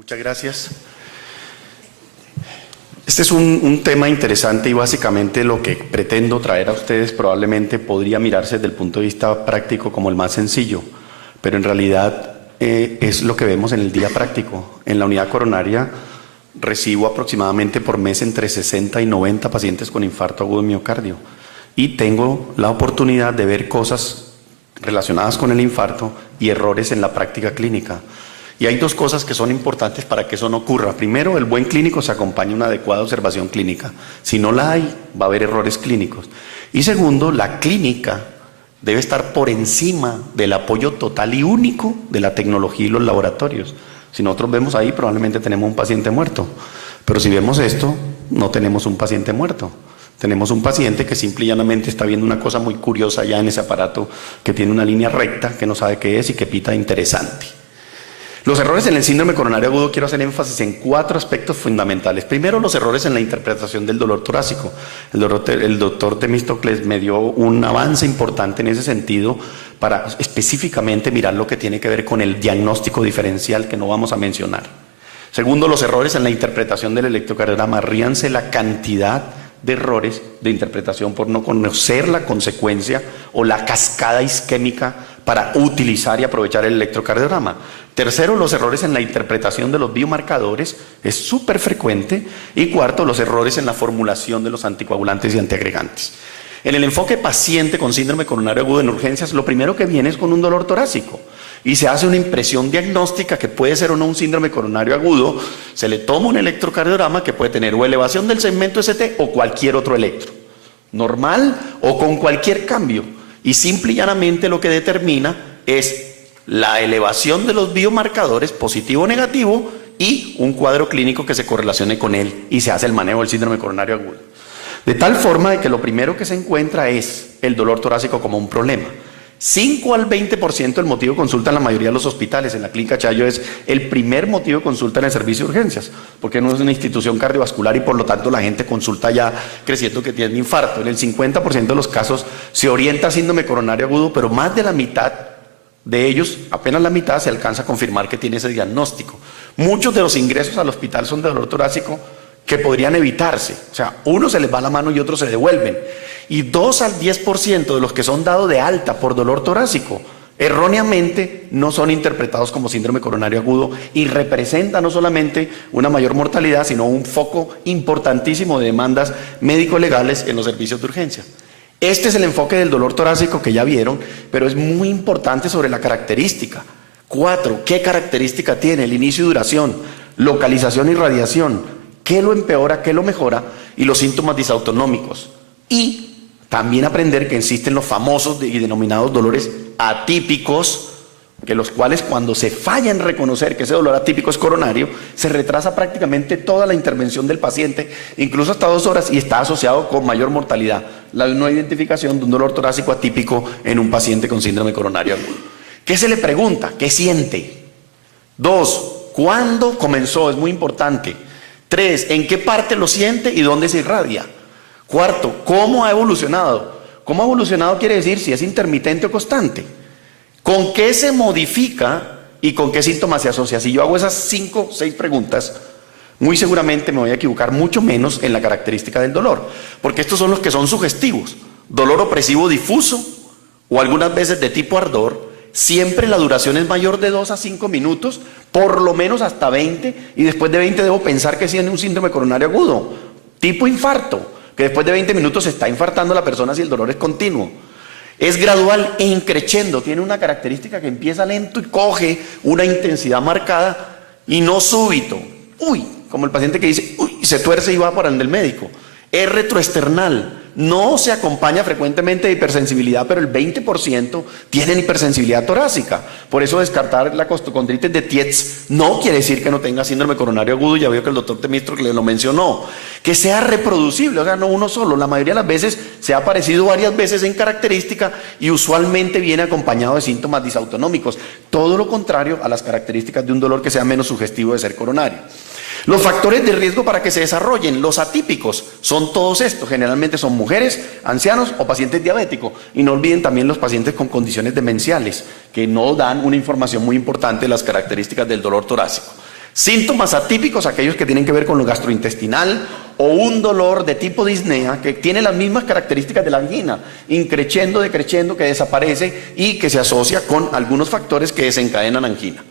Muchas gracias. Este es un tema interesante y básicamente lo que pretendo traer a ustedes probablemente podría mirarse desde el punto de vista práctico como el más sencillo, pero en realidad es lo que vemos en el día práctico. En la unidad coronaria recibo aproximadamente por mes entre 60 y 90 pacientes con infarto agudo de miocardio y tengo la oportunidad de ver cosas relacionadas con el infarto y errores en la práctica clínica. Y hay dos cosas que son importantes para que eso no ocurra. Primero, el buen clínico se acompaña de una adecuada observación clínica. Si no la hay, va a haber errores clínicos. Y segundo, la clínica debe estar por encima del apoyo total y único de la tecnología y los laboratorios. Si nosotros vemos ahí, probablemente tenemos un paciente muerto. Pero si vemos esto, no tenemos un paciente muerto. Tenemos un paciente que simple y llanamente está viendo una cosa muy curiosa ya en ese aparato, que tiene una línea recta, que no sabe qué es y que pita interesante. Los errores en el síndrome coronario agudo, quiero hacer énfasis en 4 aspectos fundamentales. Primero, los errores en la interpretación del dolor torácico. El doctor Temístocles me dio un avance importante en ese sentido para específicamente mirar lo que tiene que ver con el diagnóstico diferencial que no vamos a mencionar. Segundo, los errores en la interpretación del electrocardiograma. Ríanse la cantidad de errores de interpretación por no conocer la consecuencia o la cascada isquémica para utilizar y aprovechar el electrocardiograma. Tercero, los errores en la interpretación de los biomarcadores, es súper frecuente. Y cuarto, los errores en la formulación de los anticoagulantes y antiagregantes. En el enfoque paciente con síndrome coronario agudo en urgencias, lo primero que viene es con un dolor torácico y se hace una impresión diagnóstica que puede ser o no un síndrome coronario agudo. Se le toma un electrocardiograma que puede tener o elevación del segmento ST o cualquier otro electro, normal o con cualquier cambio, y simple y llanamente lo que determina es la elevación de los biomarcadores positivo o negativo y un cuadro clínico que se correlacione con él, y se hace el manejo del síndrome coronario agudo. De tal forma de que lo primero que se encuentra es el dolor torácico como un problema. 5 al 20% del motivo de consulta en la mayoría de los hospitales. En la Clínica Chayo es el primer motivo de consulta en el servicio de urgencias, porque no es una institución cardiovascular y por lo tanto la gente consulta ya creciendo que tiene infarto. En el 50% de los casos se orienta a síndrome coronario agudo, pero más de la mitad de ellos, apenas la mitad, se alcanza a confirmar que tiene ese diagnóstico. Muchos de los ingresos al hospital son de dolor torácico que podrían evitarse. O sea, uno se les va la mano y otros se devuelven. Y 2 al 10% de los que son dados de alta por dolor torácico, erróneamente no son interpretados como síndrome coronario agudo y representan no solamente una mayor mortalidad, sino un foco importantísimo de demandas médico-legales en los servicios de urgencia. Este es el enfoque del dolor torácico que ya vieron, pero es muy importante sobre la característica. 4, ¿qué característica tiene? El inicio y duración, localización y radiación, ¿qué lo empeora, qué lo mejora? Y los síntomas disautonómicos. Y también aprender que existen los famosos y denominados dolores atípicos, que los cuales cuando se falla en reconocer que ese dolor atípico es coronario, se retrasa prácticamente toda la intervención del paciente, incluso hasta 2 horas, y está asociado con mayor mortalidad. La no identificación de un dolor torácico atípico en un paciente con síndrome coronario agudo. ¿Qué se le pregunta? ¿Qué siente? 2, ¿cuándo comenzó? Es muy importante. 3, ¿en qué parte lo siente y dónde se irradia? 4, ¿cómo ha evolucionado? ¿Cómo ha evolucionado quiere decir si es intermitente o constante? ¿Con qué se modifica y con qué síntomas se asocia? Si yo hago esas 5 o 6 preguntas, muy seguramente me voy a equivocar mucho menos en la característica del dolor, porque estos son los que son sugestivos. Dolor opresivo difuso o algunas veces de tipo ardor. Siempre la duración es mayor de 2 a 5 minutos, por lo menos hasta 20, y después de 20 debo pensar que tiene un síndrome coronario agudo, tipo infarto, que después de 20 minutos se está infartando la persona si el dolor es continuo. Es gradual e increciendo, tiene una característica que empieza lento y coge una intensidad marcada y no súbito. Uy, como el paciente que dice, uy, se tuerce y va para el médico. Es retroesternal, no se acompaña frecuentemente de hipersensibilidad, pero el 20% tienen hipersensibilidad torácica. Por eso descartar la costocondritis de Tietz no quiere decir que no tenga síndrome coronario agudo. Ya veo que el doctor Temístocles lo mencionó. Que sea reproducible, o sea, no uno solo. La mayoría de las veces se ha aparecido varias veces en característica y usualmente viene acompañado de síntomas disautonómicos. Todo lo contrario a las características de un dolor que sea menos sugestivo de ser coronario. Los factores de riesgo para que se desarrollen, los atípicos, son todos estos. Generalmente son mujeres, ancianos o pacientes diabéticos. Y no olviden también los pacientes con condiciones demenciales, que no dan una información muy importante de las características del dolor torácico. Síntomas atípicos, aquellos que tienen que ver con lo gastrointestinal o un dolor de tipo disnea que tiene las mismas características de la angina, increciendo, decreciendo, que desaparece y que se asocia con algunos factores que desencadenan angina.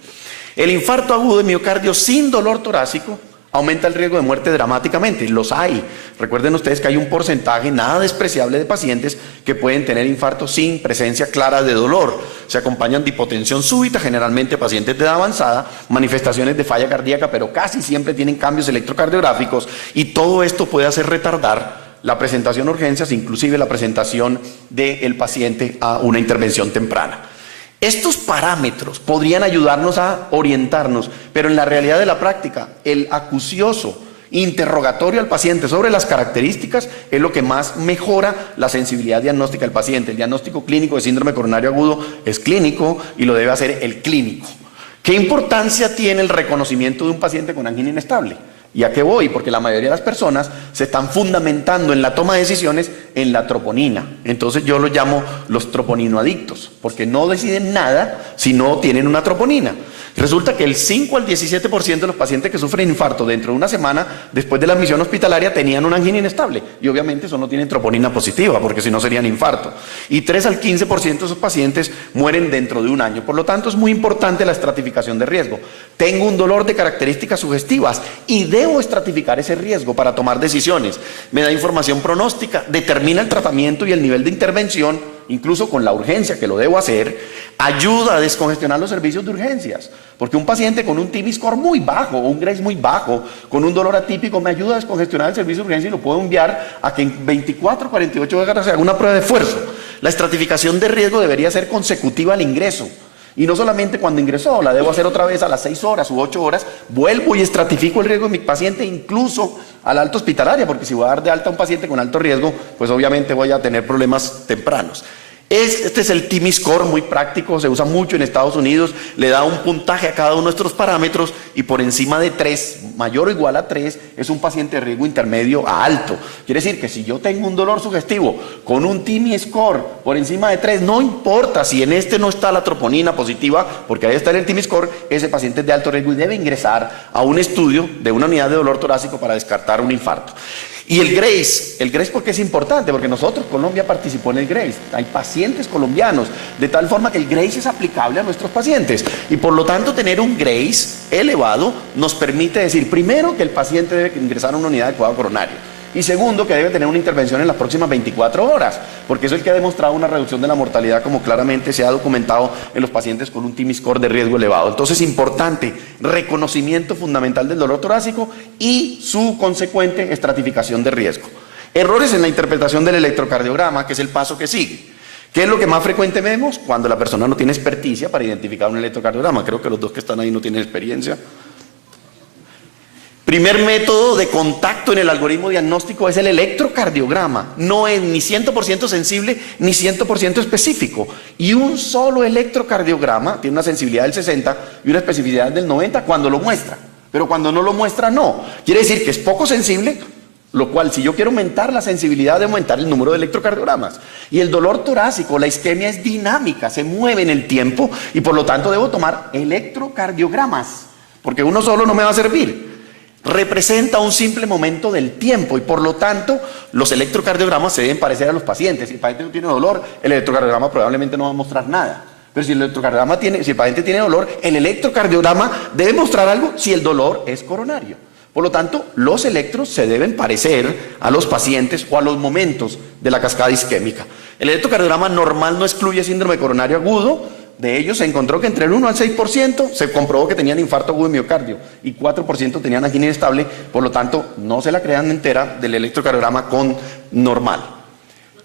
El infarto agudo de miocardio sin dolor torácico aumenta el riesgo de muerte dramáticamente, y los hay. Recuerden ustedes que hay un porcentaje nada despreciable de pacientes que pueden tener infarto sin presencia clara de dolor. Se acompañan de hipotensión súbita, generalmente pacientes de edad avanzada, manifestaciones de falla cardíaca, pero casi siempre tienen cambios electrocardiográficos, y todo esto puede hacer retardar la presentación a urgencias, inclusive la presentación del paciente a una intervención temprana. Estos parámetros podrían ayudarnos a orientarnos, pero en la realidad de la práctica, el acucioso interrogatorio al paciente sobre las características es lo que más mejora la sensibilidad diagnóstica del paciente. El diagnóstico clínico de síndrome coronario agudo es clínico y lo debe hacer el clínico. ¿Qué importancia tiene el reconocimiento de un paciente con angina inestable? ¿Y a qué voy? Porque la mayoría de las personas se están fundamentando en la toma de decisiones en la troponina. Entonces yo los llamo los troponinoadictos, porque no deciden nada si no tienen una troponina. Resulta que el 5 al 17% de los pacientes que sufren infarto dentro de una semana después de la admisión hospitalaria tenían una angina inestable, y obviamente eso no tienen troponina positiva, porque si no serían infarto. Y 3 al 15% de esos pacientes mueren dentro de un año. Por lo tanto, es muy importante la estratificación de riesgo. Tengo un dolor de características sugestivas y debo estratificar ese riesgo para tomar decisiones. Me da información pronóstica, determina el tratamiento y el nivel de intervención, incluso con la urgencia que lo debo hacer, ayuda a descongestionar los servicios de urgencias. Porque un paciente con un TIMI score muy bajo o un GRACE muy bajo, con un dolor atípico, me ayuda a descongestionar el servicio de urgencia y lo puedo enviar a que en 24, 48 horas se haga una prueba de esfuerzo. La estratificación de riesgo debería ser consecutiva al ingreso. Y no solamente cuando ingresó, la debo hacer otra vez a las 6 horas u 8 horas, vuelvo y estratifico el riesgo de mi paciente incluso a la alta hospitalaria, porque si voy a dar de alta a un paciente con alto riesgo, pues obviamente voy a tener problemas tempranos. Este es el TIMI score, muy práctico, se usa mucho en Estados Unidos, le da un puntaje a cada uno de nuestros parámetros y por encima de 3, mayor o igual a 3, es un paciente de riesgo intermedio a alto. Quiere decir que si yo tengo un dolor sugestivo con un TIMI score por encima de 3, no importa si en este no está la troponina positiva, porque ahí está el TIMI score, ese paciente es de alto riesgo y debe ingresar a un estudio de una unidad de dolor torácico para descartar un infarto. Y el GRACE, ¿por qué es importante? Porque nosotros, Colombia participó en el GRACE, hay pacientes colombianos, de tal forma que el GRACE es aplicable a nuestros pacientes, y por lo tanto tener un GRACE elevado nos permite decir, primero, que el paciente debe ingresar a una unidad de cuidado coronario, y segundo, que debe tener una intervención en las próximas 24 horas, porque eso es el que ha demostrado una reducción de la mortalidad, como claramente se ha documentado en los pacientes con un TIMI score de riesgo elevado. Entonces, importante, reconocimiento fundamental del dolor torácico y su consecuente estratificación de riesgo. Errores en la interpretación del electrocardiograma, que es el paso que sigue. ¿Qué es lo que más frecuente vemos? Cuando la persona no tiene experticia para identificar un electrocardiograma. Creo que los dos que están ahí no tienen experiencia. Primer método de contacto en el algoritmo diagnóstico es el electrocardiograma. No es ni 100% sensible ni 100% específico. Y un solo electrocardiograma tiene una sensibilidad del 60 y una especificidad del 90 cuando lo muestra. Pero cuando no lo muestra, no. Quiere decir que es poco sensible, lo cual, si yo quiero aumentar la sensibilidad, debo aumentar el número de electrocardiogramas. Y el dolor torácico, la isquemia es dinámica, se mueve en el tiempo y por lo tanto debo tomar electrocardiogramas, porque uno solo no me va a servir. Representa un simple momento del tiempo y por lo tanto los electrocardiogramas se deben parecer a los pacientes. Si el paciente no tiene dolor, el electrocardiograma probablemente no va a mostrar nada. Pero si el paciente tiene dolor, el electrocardiograma debe mostrar algo si el dolor es coronario. Por lo tanto, los electros se deben parecer a los pacientes o a los momentos de la cascada isquémica. El electrocardiograma normal no excluye síndrome coronario agudo. De ellos se encontró que entre el 1 al 6% se comprobó que tenían infarto agudo de miocardio y 4% tenían angina inestable, por lo tanto no se la crean entera del electrocardiograma con normal.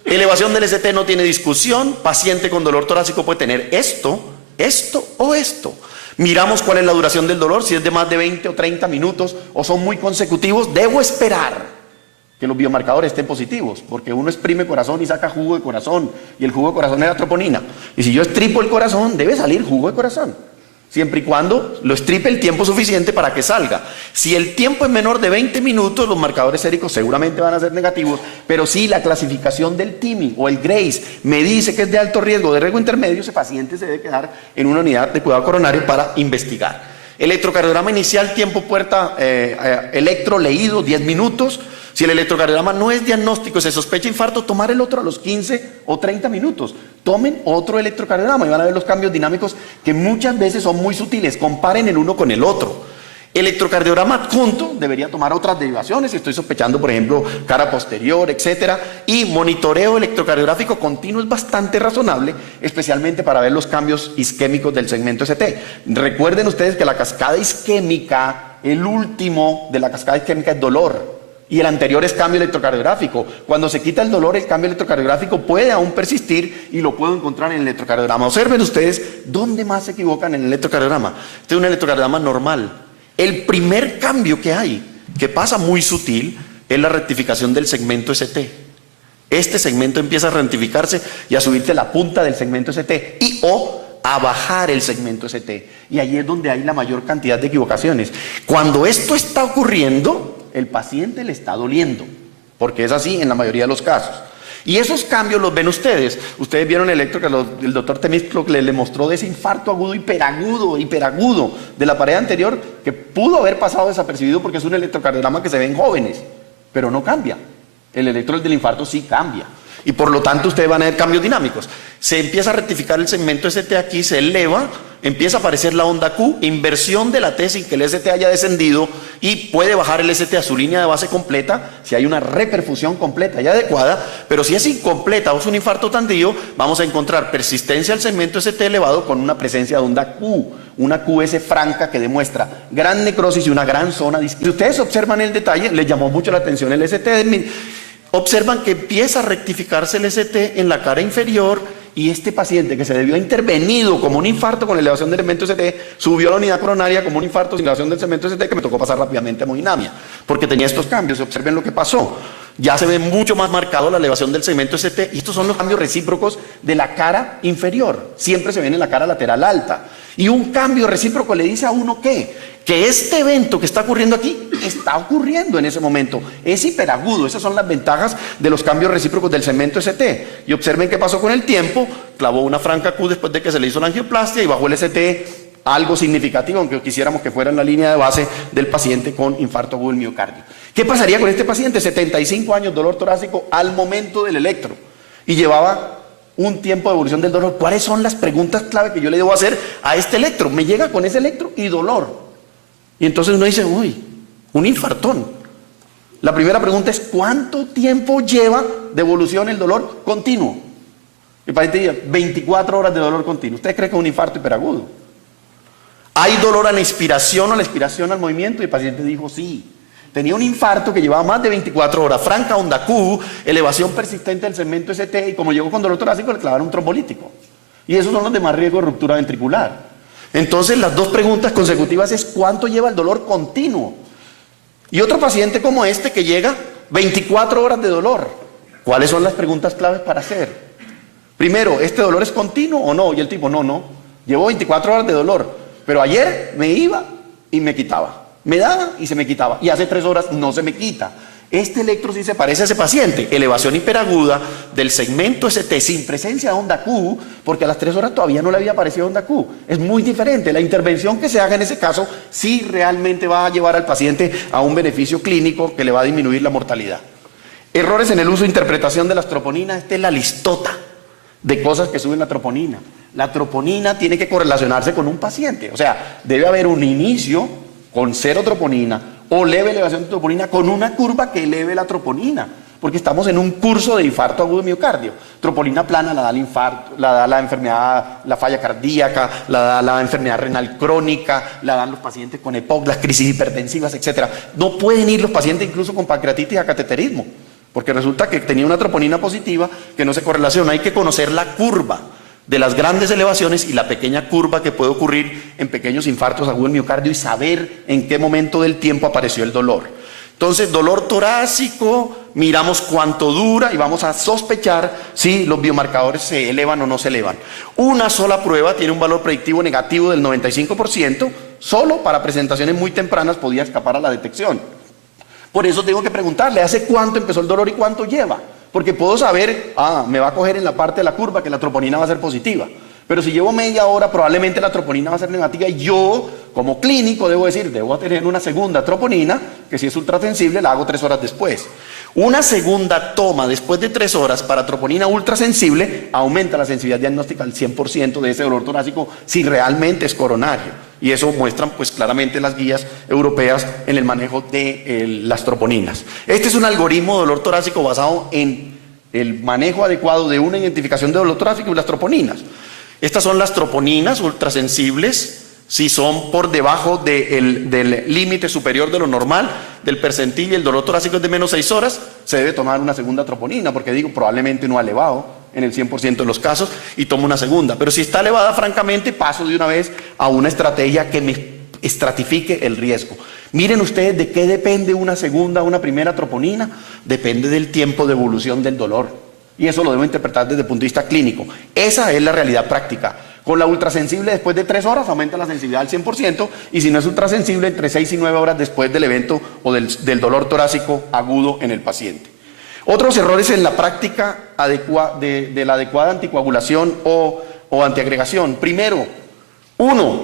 Elevación del ST no tiene discusión, paciente con dolor torácico puede tener esto o esto. Miramos cuál es la duración del dolor, si es de más de 20 o 30 minutos o son muy consecutivos, debo esperar que los biomarcadores estén positivos, porque uno exprime corazón y saca jugo de corazón, y el jugo de corazón es la troponina. Y si yo estripo el corazón, debe salir jugo de corazón, siempre y cuando lo estripe el tiempo suficiente para que salga. Si el tiempo es menor de 20 minutos, los marcadores séricos seguramente van a ser negativos, pero si la clasificación del TIMI o el GRACE me dice que es de alto riesgo, de riesgo intermedio, ese paciente se debe quedar en una unidad de cuidado coronario para investigar. Electrocardiograma inicial, tiempo puerta, electro leído, 10 minutos. Si el electrocardiograma no es diagnóstico, se sospecha infarto, tomar el otro a los 15 o 30 minutos. Tomen otro electrocardiograma y van a ver los cambios dinámicos que muchas veces son muy sutiles. Comparen el uno con el otro. Electrocardiograma adjunto, debería tomar otras derivaciones, si estoy sospechando, por ejemplo, cara posterior, etcétera. Y monitoreo electrocardiográfico continuo es bastante razonable, especialmente para ver los cambios isquémicos del segmento ST. Recuerden ustedes que la cascada isquémica, el último de la cascada isquémica es dolor. Y el anterior es cambio electrocardiográfico. Cuando se quita el dolor, el cambio electrocardiográfico puede aún persistir y lo puedo encontrar en el electrocardiograma. Observen ustedes dónde más se equivocan en el electrocardiograma. Este es un electrocardiograma normal. El primer cambio que hay, que pasa muy sutil, es la rectificación del segmento ST. Este segmento empieza a rectificarse y a subirse la punta del segmento ST y o a bajar el segmento ST. Y ahí es donde hay la mayor cantidad de equivocaciones. Cuando esto está ocurriendo, el paciente le está doliendo, porque es así en la mayoría de los casos. Y esos cambios los ven ustedes. Ustedes vieron el electro que el doctor Temistro le mostró de ese infarto agudo, hiperagudo de la pared anterior, que pudo haber pasado desapercibido porque es un electrocardiograma que se ve en jóvenes, pero no cambia. El electro del infarto sí cambia. Y por lo tanto ustedes van a ver cambios dinámicos. Se empieza a rectificar el segmento ST aquí, se eleva, empieza a aparecer la onda Q, inversión de la T sin que el ST haya descendido y puede bajar el ST a su línea de base completa si hay una reperfusión completa y adecuada, pero si es incompleta o es un infarto tardío, vamos a encontrar persistencia del segmento ST elevado con una presencia de onda Q, una QS franca que demuestra gran necrosis y una gran zona de isquemia. Si ustedes observan el detalle, les llamó mucho la atención el ST. Observan que empieza a rectificarse el ST en la cara inferior y este paciente que se debió a intervenido como un infarto con elevación del segmento ST, subió a la unidad coronaria como un infarto sin elevación del segmento ST, que me tocó pasar rápidamente a hemodinamia, porque tenía estos cambios. Observen lo que pasó. Ya se ve mucho más marcado la elevación del segmento ST y estos son los cambios recíprocos de la cara inferior. Siempre se ven en la cara lateral alta. Y un cambio recíproco le dice a uno que este evento que está ocurriendo aquí está ocurriendo en ese momento. Es hiperagudo. Esas son las ventajas de los cambios recíprocos del segmento ST. Y observen qué pasó con el tiempo. Clavó una franca Q después de que se le hizo la angioplastia y bajó el ST algo significativo, aunque quisiéramos que fuera en la línea de base del paciente con infarto agudo del miocardio. ¿Qué pasaría con este paciente? 75 años, dolor torácico al momento del electro. Y llevaba un tiempo de evolución del dolor. ¿Cuáles son las preguntas clave que yo le debo hacer a este electro? Me llega con ese electro y dolor. Y entonces uno dice, uy, un infartón. La primera pregunta es, ¿cuánto tiempo lleva de evolución el dolor continuo? El paciente dice, 24 horas de dolor continuo. ¿Usted cree que es un infarto hiperagudo? ¿Hay dolor a la inspiración o a la expiración al movimiento? Y el paciente dijo, sí. Tenía un infarto que llevaba más de 24 horas, franca onda Q, elevación persistente del segmento ST, y como llegó con dolor torácico le clavaron un trombolítico. Y esos son los de más riesgo de ruptura ventricular. Entonces las dos preguntas consecutivas es ¿cuánto lleva el dolor continuo? Y otro paciente como este que llega 24 horas de dolor. ¿Cuáles son las preguntas claves para hacer? Primero, ¿este dolor es continuo o no? Y el tipo, no, llevo 24 horas de dolor, pero ayer me iba y me quitaba. Me daba y se me quitaba. Y hace 3 horas no se me quita. Este electro sí se parece a ese paciente. Elevación hiperaguda del segmento ST sin presencia de onda Q, porque a las 3 horas todavía no le había aparecido onda Q. Es muy diferente. La intervención que se haga en ese caso sí realmente va a llevar al paciente a un beneficio clínico que le va a disminuir la mortalidad. Errores en el uso e interpretación de las troponinas. Esta es la listota de cosas que suben la troponina. La troponina tiene que correlacionarse con un paciente. O sea, debe haber un inicio con cero troponina o leve elevación de troponina con una curva que eleve la troponina, porque estamos en un curso de infarto agudo de miocardio. Troponina plana la da el infarto, la da la enfermedad, la falla cardíaca, la da la enfermedad renal crónica, la dan los pacientes con EPOC, las crisis hipertensivas, etc. No pueden ir los pacientes incluso con pancreatitis a cateterismo, porque resulta que tenía una troponina positiva que no se correlaciona. Hay que conocer la curva de las grandes elevaciones y la pequeña curva que puede ocurrir en pequeños infartos agudos del miocardio y saber en qué momento del tiempo apareció el dolor. Entonces, dolor torácico, miramos cuánto dura y vamos a sospechar si los biomarcadores se elevan o no se elevan. Una sola prueba tiene un valor predictivo negativo del 95%, solo para presentaciones muy tempranas podía escapar a la detección. Por eso tengo que preguntarle, ¿hace cuánto empezó el dolor y cuánto lleva? Porque puedo saber, me va a coger en la parte de la curva que la troponina va a ser positiva. Pero si llevo media hora, probablemente la troponina va a ser negativa y yo, como clínico, debo decir, debo tener una segunda troponina, que si es ultrasensible, la hago 3 horas después. Una segunda toma después de 3 horas para troponina ultrasensible aumenta la sensibilidad diagnóstica al 100% de ese dolor torácico si realmente es coronario. Y eso muestran pues claramente las guías europeas en el manejo de las troponinas. Este es un algoritmo de dolor torácico basado en el manejo adecuado de una identificación de dolor torácico y las troponinas. Estas son las troponinas ultrasensibles. Si son por debajo del límite superior de lo normal, del percentil, y el dolor torácico es de menos 6 horas, se debe tomar una segunda troponina, porque digo, probablemente no ha elevado en el 100% de los casos, y tomo una segunda. Pero si está elevada, francamente, paso de una vez a una estrategia que me estratifique el riesgo. Miren ustedes de qué depende una segunda o una primera troponina. Depende del tiempo de evolución del dolor. Y eso lo debo interpretar desde el punto de vista clínico. Esa es la realidad práctica. Con la ultrasensible, después de 3 horas, aumenta la sensibilidad al 100%, y si no es ultrasensible, entre 6 y 9 horas después del evento o del dolor torácico agudo en el paciente. Otros errores en la práctica de la adecuada anticoagulación o antiagregación. Primero,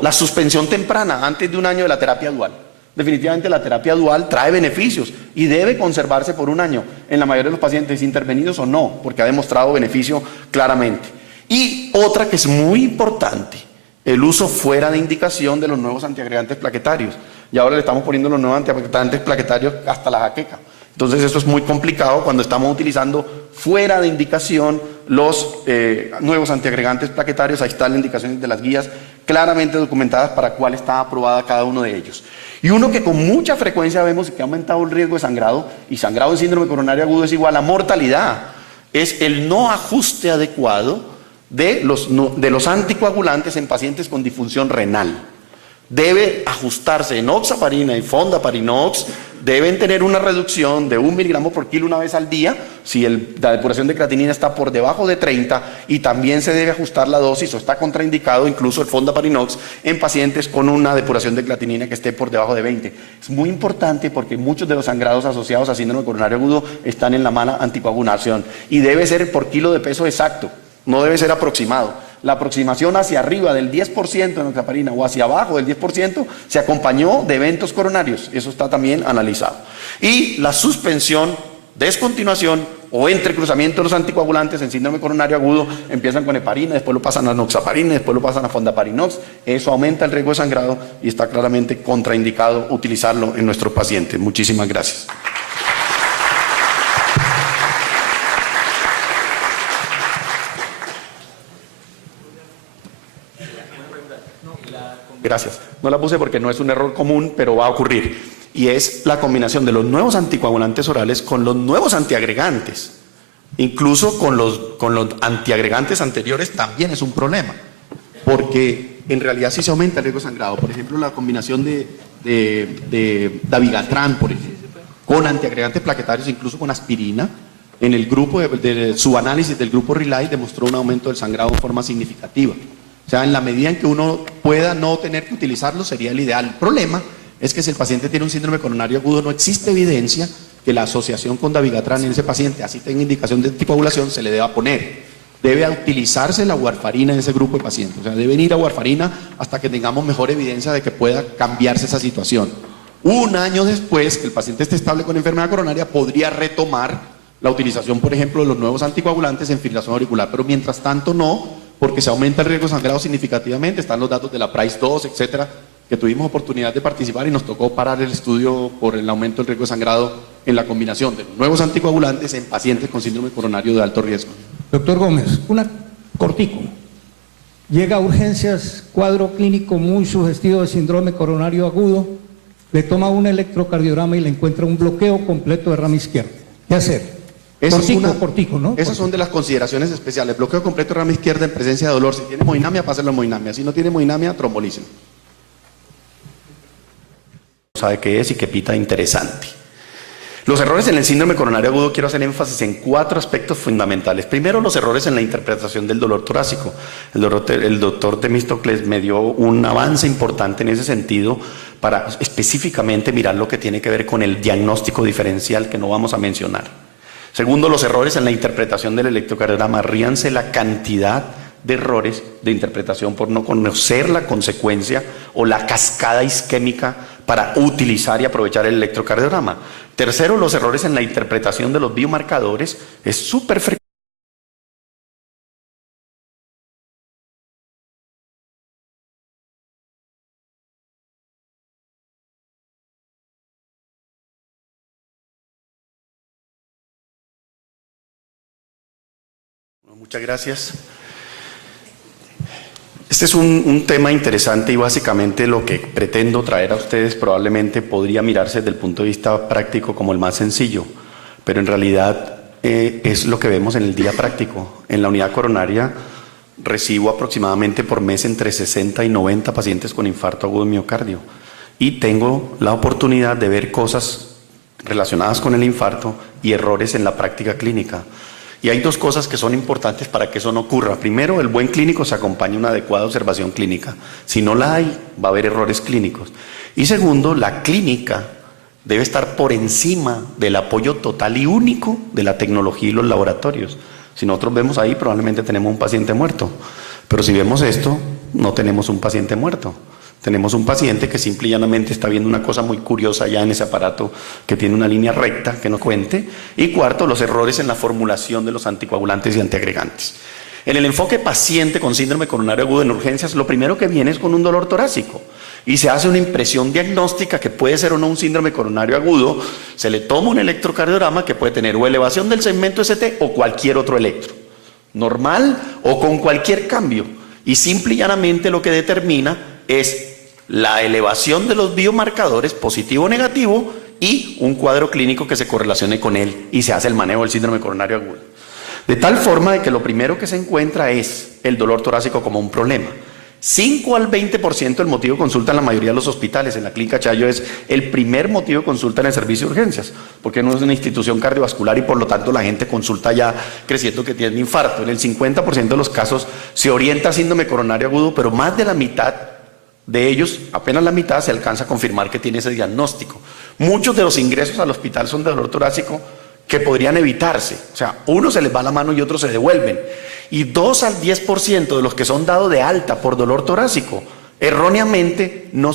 la suspensión temprana antes de 1 año de la terapia dual. Definitivamente la terapia dual trae beneficios y debe conservarse por 1 año en la mayoría de los pacientes intervenidos o no, porque ha demostrado beneficio claramente. Y otra que es muy importante, el uso fuera de indicación de los nuevos antiagregantes plaquetarios. Y ahora le estamos poniendo los nuevos antiagregantes plaquetarios hasta la jaqueca. Entonces eso es muy complicado cuando estamos utilizando fuera de indicación los nuevos antiagregantes plaquetarios. Ahí están las indicaciones de las guías claramente documentadas para cuál está aprobada cada uno de ellos. Y uno que con mucha frecuencia vemos que ha aumentado el riesgo de sangrado, y sangrado en síndrome coronario agudo es igual a mortalidad, es el no ajuste adecuado de los anticoagulantes en pacientes con disfunción renal. Debe ajustarse enoxaparina y fondaparinox, deben tener una reducción de 1 miligramo por kilo una vez al día, si la depuración de creatinina está por debajo de 30, y también se debe ajustar la dosis, o está contraindicado incluso el fondaparinox en pacientes con una depuración de creatinina que esté por debajo de 20. Es muy importante porque muchos de los sangrados asociados a síndrome coronario agudo están en la mala anticoagulación, y debe ser por kilo de peso exacto. No debe ser aproximado. La aproximación hacia arriba del 10% de enoxaparina o hacia abajo del 10% se acompañó de eventos coronarios. Eso está también analizado. Y la suspensión, descontinuación o entrecruzamiento de los anticoagulantes en síndrome coronario agudo empiezan con heparina, después lo pasan a enoxaparina, después lo pasan a fondaparinox. Eso aumenta el riesgo de sangrado y está claramente contraindicado utilizarlo en nuestros pacientes. Muchísimas gracias. Gracias. No la puse porque no es un error común, pero va a ocurrir. Y es la combinación de los nuevos anticoagulantes orales con los nuevos antiagregantes. Incluso con los antiagregantes anteriores también es un problema. Porque en realidad sí se aumenta el riesgo de sangrado. Por ejemplo, la combinación de dabigatran, por ejemplo, con antiagregantes plaquetarios, incluso con aspirina, en el grupo de su análisis del grupo RELY demostró un aumento del sangrado en forma significativa. O sea, en la medida en que uno pueda no tener que utilizarlo sería el ideal. El problema es que si el paciente tiene un síndrome coronario agudo, no existe evidencia que la asociación con dabigatran en ese paciente, así tenga indicación de anticoagulación, se le deba poner. Debe utilizarse la warfarina en ese grupo de pacientes. O sea, deben ir a warfarina hasta que tengamos mejor evidencia de que pueda cambiarse esa situación. 1 año después, que el paciente esté estable con enfermedad coronaria, podría retomar la utilización, por ejemplo, de los nuevos anticoagulantes en fibrilación auricular. Pero mientras tanto no, porque se aumenta el riesgo de sangrado significativamente. Están los datos de la PRICE-2, etcétera, que tuvimos oportunidad de participar y nos tocó parar el estudio por el aumento del riesgo de sangrado en la combinación de los nuevos anticoagulantes en pacientes con síndrome coronario de alto riesgo. Doctor Gómez, cortico. Llega a urgencias, cuadro clínico muy sugestivo de síndrome coronario agudo, le toma un electrocardiograma y le encuentra un bloqueo completo de rama izquierda. ¿Qué hacer? Cortico, ¿no? Esas son de las consideraciones especiales. Bloqueo completo de rama izquierda en presencia de dolor. Si tiene hemodinamia, páselo a hemodinamia. Si no tiene hemodinamia, trombolíceno. Sabe qué es y qué pita interesante. Los errores en el síndrome coronario agudo, quiero hacer énfasis en 4 aspectos fundamentales. Primero, los errores en la interpretación del dolor torácico. El doctor Temístocles me dio un avance importante en ese sentido para específicamente mirar lo que tiene que ver con el diagnóstico diferencial que no vamos a mencionar. Segundo, los errores en la interpretación del electrocardiograma. Ríanse la cantidad de errores de interpretación por no conocer la consecuencia o la cascada isquémica para utilizar y aprovechar el electrocardiograma. Tercero, los errores en la interpretación de los biomarcadores es súper frecuente. Muchas gracias. Este es un tema interesante y básicamente lo que pretendo traer a ustedes probablemente podría mirarse desde el punto de vista práctico como el más sencillo, pero en realidad es lo que vemos en el día práctico. En la unidad coronaria recibo aproximadamente por mes entre 60 y 90 pacientes con infarto agudo de miocardio y tengo la oportunidad de ver cosas relacionadas con el infarto y errores en la práctica clínica. Y hay dos cosas que son importantes para que eso no ocurra. Primero, el buen clínico se acompaña de una adecuada observación clínica. Si no la hay, va a haber errores clínicos. Y segundo, la clínica debe estar por encima del apoyo total y único de la tecnología y los laboratorios. Si nosotros vemos ahí, probablemente tenemos un paciente muerto. Pero si vemos esto, no tenemos un paciente muerto. Tenemos un paciente que simple y llanamente está viendo una cosa muy curiosa ya en ese aparato que tiene una línea recta que no cuente. Y cuarto, los errores en la formulación de los anticoagulantes y antiagregantes. En el enfoque paciente con síndrome coronario agudo en urgencias, lo primero que viene es con un dolor torácico y se hace una impresión diagnóstica que puede ser o no un síndrome coronario agudo. Se le toma un electrocardiograma que puede tener o elevación del segmento ST o cualquier otro electro, normal o con cualquier cambio. Y simple y llanamente lo que determina es la elevación de los biomarcadores positivo o negativo y un cuadro clínico que se correlacione con él y se hace el manejo del síndrome coronario agudo. De tal forma de que lo primero que se encuentra es el dolor torácico como un problema. 5 al 20% del motivo de consulta en la mayoría de los hospitales. En la Clínica Chayo es el primer motivo de consulta en el servicio de urgencias, porque no es una institución cardiovascular y por lo tanto la gente consulta ya creciendo que tiene infarto. En el 50% de los casos se orienta a síndrome coronario agudo, pero más de la mitad de ellos, apenas la mitad, se alcanza a confirmar que tiene ese diagnóstico. Muchos de los ingresos al hospital son de dolor torácico que podrían evitarse. O sea, uno se les va la mano y otros se devuelven. Y 2 al 10% de los que son dados de alta por dolor torácico, erróneamente no